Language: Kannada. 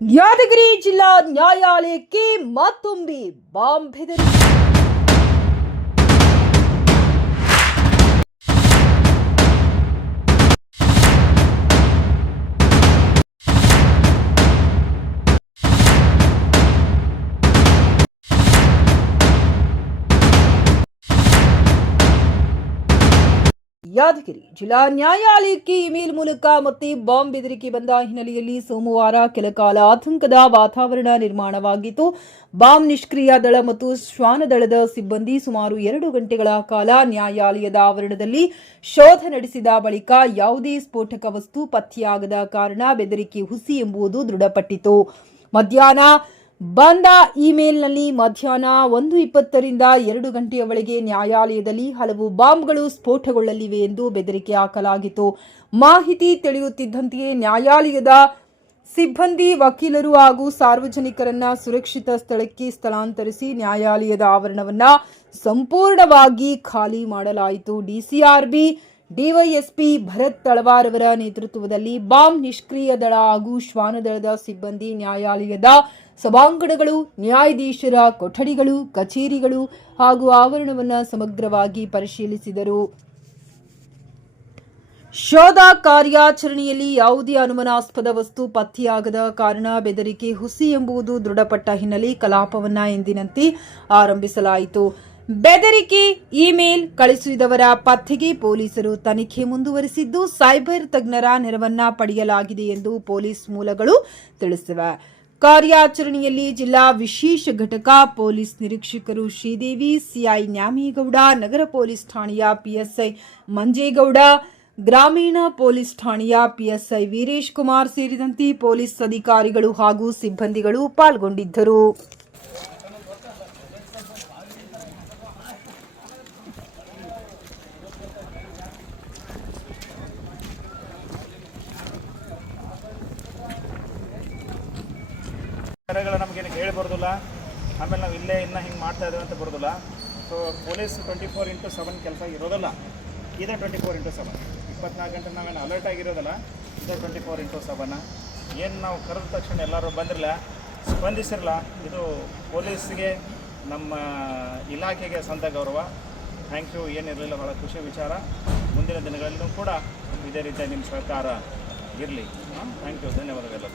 ಯಾದಗಿರಿ ಜಿಲ್ಲಾ ನ್ಯಾಯಾಲಯಕ್ಕೆ ಮತ್ತೊಮ್ಮೆ ಬಾಂಬ್ ಬೆದರಿಕೆ. ಯಾದಗಿರಿ ಜಿಲ್ಲಾ ನ್ಯಾಯಾಲಯಕ್ಕೆ ಇಮೇಲ್ ಮೂಲಕ ಮತ್ತೆ ಬಾಂಬ್ ಬೆದರಿಕೆ ಬಂದ ಹಿನ್ನೆಲೆಯಲ್ಲಿ ಸೋಮವಾರ ಕೆಲಕಾಲ ಆತಂಕದ ವಾತಾವರಣ ನಿರ್ಮಾಣವಾಗಿತ್ತು. ಬಾಂಬ್ ನಿಷ್ಕ್ರಿಯ ದಳ ಮತ್ತು ಶ್ವಾನದಳದ ಸಿಬ್ಬಂದಿ ಸುಮಾರು 2 ಗಂಟೆಗಳ ಕಾಲ ನ್ಯಾಯಾಲಯದ ಆವರಣದಲ್ಲಿ ಶೋಧ ನಡೆಸಿದ ಬಳಿಕ ಯಾವುದೇ ಸ್ಫೋಟಕ ವಸ್ತು ಪತ್ತೆಯಾಗದ ಕಾರಣ ಬೆದರಿಕೆ ಹುಸಿ ಎಂಬುದು ದೃಢಪಟ್ಟಿತು. ಮಧ್ಯಾಹ್ನ ಬಂದ ಇಮೇಲ್ನಲ್ಲಿ ಮಧ್ಯಾಹ್ನ 1:20 ರಿಂದ 2 ಗಂಟೆಯವರೆಗೆ ನ್ಯಾಯಾಲಯದಲ್ಲಿ ಹಲವು ಬಾಂಬ್ಗಳು ಸ್ಫೋಟಗೊಳ್ಳಲಿವೆ ಎಂದು ಬೆದರಿಕೆ ಹಾಕಲಾಗಿತ್ತು. ಮಾಹಿತಿ ತಿಳಿಯುತ್ತಿದ್ದಂತೆಯೇ ನ್ಯಾಯಾಲಯದ ಸಿಬ್ಬಂದಿ, ವಕೀಲರು ಹಾಗೂ ಸಾರ್ವಜನಿಕರನ್ನ ಸುರಕ್ಷಿತ ಸ್ಥಳಕ್ಕೆ ಸ್ಥಳಾಂತರಿಸಿ ನ್ಯಾಯಾಲಯದ ಆವರಣವನ್ನ ಸಂಪೂರ್ಣವಾಗಿ ಖಾಲಿ ಮಾಡಲಾಯಿತು. ಡಿಸಿಆರ್ಬಿ ಡಿವೈಎಸ್ಪಿ ಭರತ್ ತಳವಾರ್ ಅವರ ನೇತೃತ್ವದಲ್ಲಿ ಬಾಂಬ್ ನಿಷ್ಕ್ರಿಯ ದಳ ಹಾಗೂ ಶ್ವಾನದಳದ ಸಿಬ್ಬಂದಿ ನ್ಯಾಯಾಲಯದ ಸಭಾಂಗಣಗಳು, ನ್ಯಾಯಾಧೀಶರ ಕೊಠಡಿಗಳು, ಕಚೇರಿಗಳು ಹಾಗೂ ಆವರಣವನ್ನು ಸಮಗ್ರವಾಗಿ ಪರಿಶೀಲಿಸಿದರು. ಶೋಧ ಕಾರ್ಯಾಚರಣೆಯಲ್ಲಿ ಯಾವುದೇ ಅನುಮಾನಾಸ್ಪದ ವಸ್ತು ಪತ್ತೆಯಾಗದ ಕಾರಣ ಬೆದರಿಕೆ ಹುಸಿ ಎಂಬುದು ದೃಢಪಟ್ಟ ಹಿನ್ನೆಲೆ ಕಲಾಪವನ್ನು ಎಂದಿನಂತೆ ಆರಂಭಿಸಲಾಯಿತು. ಬೆದರಿಕೆ ಇಮೇಲ್ ಕಳುಹಿಸಿದವರ ಪತ್ತೆಗೆ ಪೊಲೀಸರು ತನಿಖೆ ಮುಂದುವರೆಸಿದ್ದು, ಸೈಬರ್ ತಜ್ಞರ ನೆರವನ್ನ ಪಡೆಯಲಾಗಿದೆ ಎಂದು ಪೊಲೀಸ್ ಮೂಲಗಳು ತಿಳಿಸಿವೆ. ಕಾರ್ಯಾಚರಣೆಯಲ್ಲಿ ಜಿಲ್ಲಾ ವಿಶೇಷ ಘಟಕ ಪೊಲೀಸ್ ನಿರೀಕ್ಷಕರು ಶ್ರೀದೇವಿ, ಸಿಐ ನ್ಯಾಮೇಗೌಡ, ನಗರ ಪೊಲೀಸ್ ಠಾಣೆಯ ಪಿಎಸ್ಐ ಮಂಜೇಗೌಡ, ಗ್ರಾಮೀಣ ಪೊಲೀಸ್ ಠಾಣೆಯ ಪಿಎಸ್ಐ ವೀರೇಶ್ ಕುಮಾರ್ ಸೇರಿದಂತೆ ಪೊಲೀಸ್ ಅಧಿಕಾರಿಗಳು ಹಾಗೂ ಸಿಬ್ಬಂದಿಗಳು ಪಾಲ್ಗೊಂಡಿದ್ದರು. ನಮಗೇನು ಹೇಳಿ ಬರೋದಿಲ್ಲ. ಆಮೇಲೆ ನಾವು ಇಲ್ಲೇ ಇನ್ನೂ ಹಿಂಗೆ ಮಾಡ್ತಾ ಇದ್ದೇವೆ ಅಂತ ಬರೋದಿಲ್ಲ. ಸೊ ಪೊಲೀಸ್ 24/7 ಕೆಲಸ ಇರೋದಿಲ್ಲ. ಇದೇ 24/7, 24 ಗಂಟೆ ನಾವೇನು ಅಲರ್ಟ್ ಆಗಿರೋದಿಲ್ಲ. ಇದೇ 24/7. ಏನು ನಾವು ಕರೆದ ತಕ್ಷಣ ಎಲ್ಲರೂ ಬಂದಿರಲ್ಲ, ಸ್ಪಂದಿಸಿರಲ್ಲ. ಇದು ಪೊಲೀಸ್ಗೆ, ನಮ್ಮ ಇಲಾಖೆಗೆ ಸಂತ ಗೌರವ. Thank you. ಏನಿರಲಿಲ್ಲ, ಭಾಳ ಖುಷಿ ವಿಚಾರ. ಮುಂದಿನ ದಿನಗಳಲ್ಲೂ ಕೂಡ ಇದೇ ರೀತಿಯ ನಿಮ್ಮ ಸಹಕಾರ ಇರಲಿ. Thank you. ಧನ್ಯವಾದಗಳು.